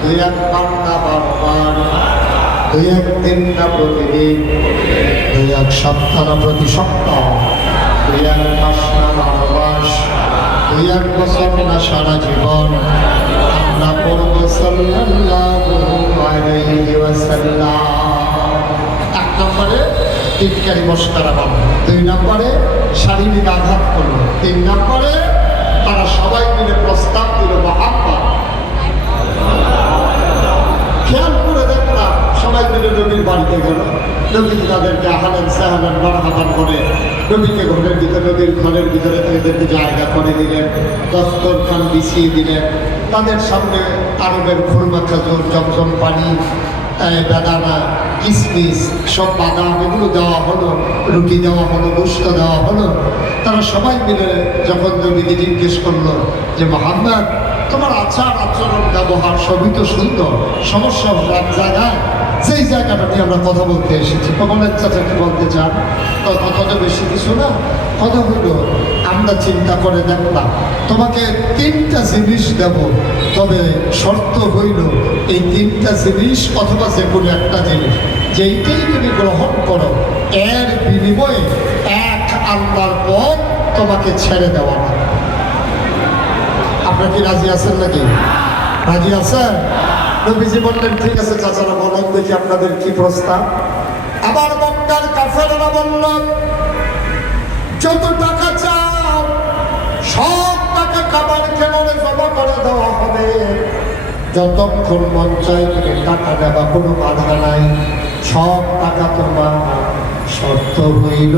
দুই এক ঘন্টা বারবার, দুই এক দিন না প্রতিদিন, দুই এক সপ্তাহ না প্রতি সপ্তাহ, দুই এক মাস না 12 মাস, দুই এক বছর না সারা জীবন আমরা পড়ব সাল্লাল্লাহু আলাইহি ওয়াসাল্লাম। 1 নম্বরে টিটকারি মশকারা বাবা, 2 নম্বরে শারীরিক আঘাত করলো, 3 নম্বরে তারা সবাই মিলে প্রস্তাব দিল মহাব্বত। খেয়াল করে দেখলাম সবাই মিলে নবীর বাড়িতে গেল, নবী তাদেরকে আহলান সাহলান মারহাবান করে নবীকে ঘরের ভিতরে, নবীর ঘরের ভিতরে তাদেরকে জায়গা করে দিলেন, দস্তরখান বিছিয়ে দিলেন, তাদের সামনে আরবের খুরমা খেজুর, জমজম পানি, বেদানা, কিসমিস, সব বাদাম এগুলো দেওয়া হলো, রুটি দেওয়া হলো, গোশত দেওয়া হলো। তারা সবাই মিলে যখন নবীকে জিজ্ঞেস করলো যে মুহাম্মদ, তোমার আচার আচরণ ব্যবহার সবই তো সুন্দর, সমস্যা হলো এক জায়গায়, যেই জায়গাটা নিয়ে আমরা কথা বলতে এসেছি। ভগবানের চাচা কি বলতে চান? কথা তো বেশি কিছু না, কথা হইল আমরা চিন্তা করে দেখলাম তোমাকে 3টা জিনিস দেব, তবে শর্ত হইল এই 3টা জিনিস অথবা যে কোনো একটা জিনিস যেইটাই তুমি গ্রহণ করো এর বিনিময়ে এক আল্লাহর পথ তোমাকে ছেড়ে দেওয়া না। আপনারা কি রাজি আছেন নাকি? রাজি আছেন? নবীজি বললেন ঠিক আছে চাচারা, বলেন দেখি আপনাদের কি প্রস্তাব। আবার মক্কার কাফেররা বলল যত টাকা চাও সব টাকা কাবার কেনারে জমা করে দেওয়া হবে, যতক্ষণ মন চাই তুমি টাকা দেওয়া, কোনো বাধা নাই, সব টাকা তোমার, শর্ত হইল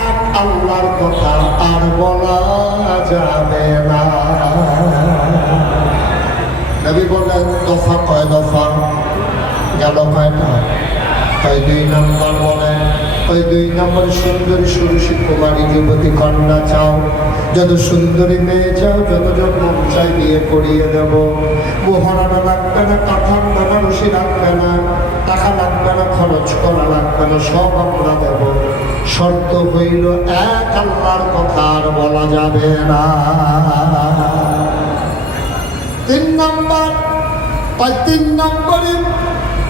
এক আল্লাহর কথা আর বলা যাবে না। নবী বললেন দফা কয় দফা? গেল কয়টা? তাই 2 নম্বর বলেন, ওই 2 নম্বর সুন্দরী সুরুষি কুমারী যুবতী কন্যা চাও, যত সুন্দরী মেয়ে চাও, যতজন মন চাই বিয়ে করিয়ে দেব, মোহরানা লাগবে না, কাঁথার বেনারসি লাগবে না, টাকা লাগবে না, খরচ করা লাগবে না, সব আমরা দেব, শর্ত হইল এক আল্লাহর কথা আর বলা যাবে না। 3 নম্বর, ওই 3 নম্বরে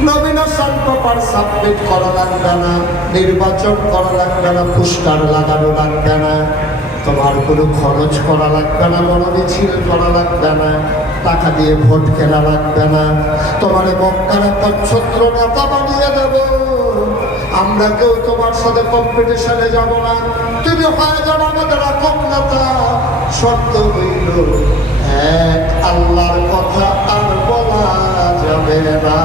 নমিনেশন পেপার সাবমিট করা লাগবে না, নির্বাচন করা লাগবে না, পুস্টার লাগানো লাগবে না, তোমার কোনো খরচ করা লাগবে না, বড় মিছিল করা লাগবে না, টাকা দিয়ে ভোট কেনা লাগবে না, তোমার মক্কার পঞ্চত্র নেতা বানিয়ে দেব, আমরা কেউ তোমার সাথে কম্পিটিশনে যাব না, তুমি হয়ে যাবো আমাদের আপন নেতা, শর্ত হইল এক আল্লাহর কথা আর বলা যাবে না।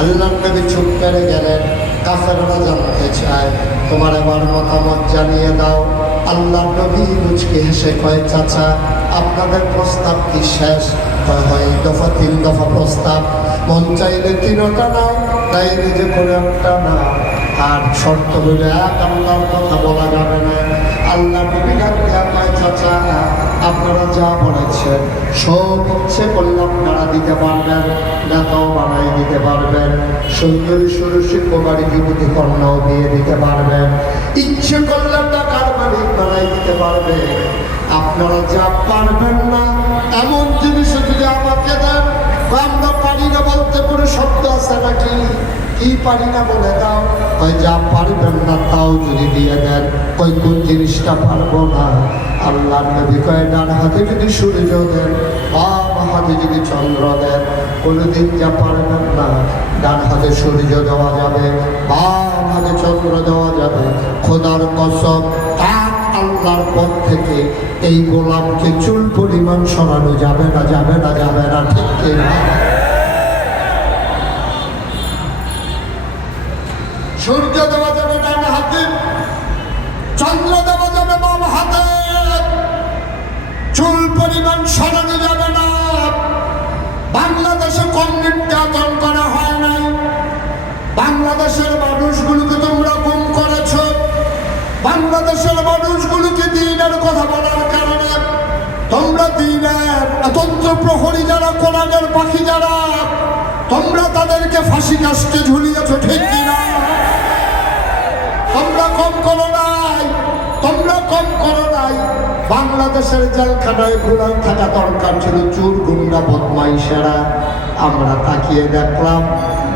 আল্লাহর নবী চুপ করে গেলেন। কাফেররা জানতে চায় তোমার এবার মতামত জানিয়ে দাও। আল্লাহর নবী মুচকি হেসে কয় চাচা আপনাদের প্রস্তাব কি শেষ? হয় 3 দফা প্রস্তাব, মন চাইলে 3টা নাও, তাইলে যে কোনো একটা না, আর শর্ত হইলে এক আল্লাহর কথা বলা যাবে না। আল্লাহ নবী ডাক দেয়া কয় চাচা আপনারা যা বলেছেন সব ইচ্ছে করলে আপনারা দিতে পারবেন, নেতাও বানাই দিতে পারবেন, সুন্দরী সুরসী কুমারী যুবতী কন্যাও বিয়ে দিতে পারবেন, ইচ্ছে করলে টাকার মালিক বানাই দিতে পারবে। আপনারা যা পারবেন না এমন জিনিস যদি আমাকে দেন, আমরা পারি না বলতে কোনো শব্দ আছে নাকি? কি পারি না বলে দাও। ওই যা পারবেন না তাও যদি দিয়ে দেন, ওই কোন জিনিসটা পারবো না? আল্লাহর নবী কয় ডান হাতে যদি সূর্য দেন, বাম হাতে যদি চন্দ্র দেন, কোনোদিন যা পারবেন না ডান হাতে সূর্য দেওয়া যাবে, বাম হাতে চন্দ্র দেওয়া যাবে। খোদার কসম এক আল্লাহর পথ থেকে এই গোলামকে চুল পরিমাণ সরানো যাবে না, যাবে না, যাবে না, ঠিক কিনা? সূর্য দেওয়া যাবে ডান হাতে, চন্দ্র দেওয়া যাবে বাম হাতে, চুল পরিমাণ সরানো যাবে না। বাংলাদেশে কম নির্যাতন করা হয় নাই, বাংলাদেশের মানুষগুলোকে তোমরা গুম করেছ, বাংলাদেশের মানুষগুলোকে দ্বীনের কথা বলার কারণে তোমরা দ্বীনের তন্ত্র প্রহরী যারা, কোরআনের পাখি যারা, তোমরা তাদেরকে ফাঁসি কাস্টে ঝুলিয়েছ, ঠিক কিনা? তোমরা কম করো নাই, তোমরা কম করো নাই। বাংলাদেশের জেলখানায় গোলাম থাকা দরকার ছিল চোর, গুন্ডা, বদমাশ। সময় সেরা। আমরা তাকিয়ে দেখলাম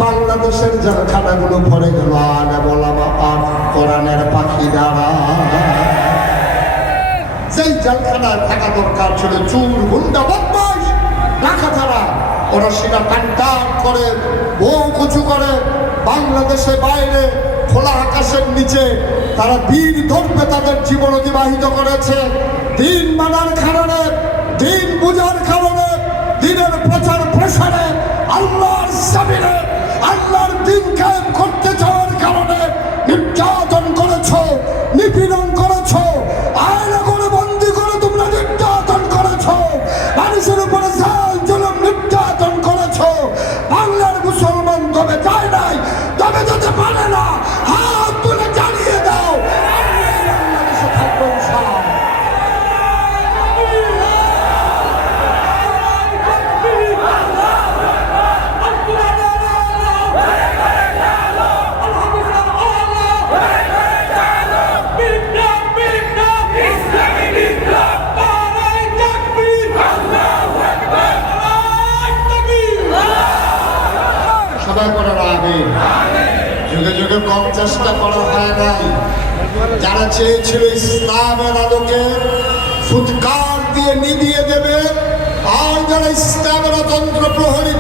বাংলাদেশের জেলখানাগুলো ভরে গেল আলেম ওলামা আর কোরআনের পাখি দ্বারা। যেই জেলখানায় থাকা দরকার ছিল চুর গুন্ডা বদমাশ ডাকাতেরা, ওরা সেটা টান করে বউ কুচু করে বাংলাদেশে বাইরে খোলা আকাশের নিচে তারা বীর ধর্মে তাদের জীবন অতিবাহিত করেছে। দিন মানার কারণে, দিন বুঝার কারণে, দিনের প্রচার প্রসারে, আল্লাহর সাবিরে আল্লাহর দিন কায়েম করতে চাওয়ার কারণে নির্যাতন করেছো, নিপীড়ন করেছো, আয়না করে বন্দি করে তোমরা নির্যাতন করেছো, মানুষের উপরে জাল জুলুম নির্যাতন করেছো। বাংলার মুসলমান তবে যায় নাই, তবে যেতে পারে না, হাত তুলে জানিয়ে দাও বাংলাদেশে থাকবো ইনশাআল্লাহ। সবাই করার আমিন। যুগে যুগে কম চেষ্টা করা হয় নাই। যারা চেয়েছিল ইসলামের আলোকে ফুৎকার দিয়ে নিভিয়ে দেবে, আর যারা ইসলামের তন্ত্র প্রহরী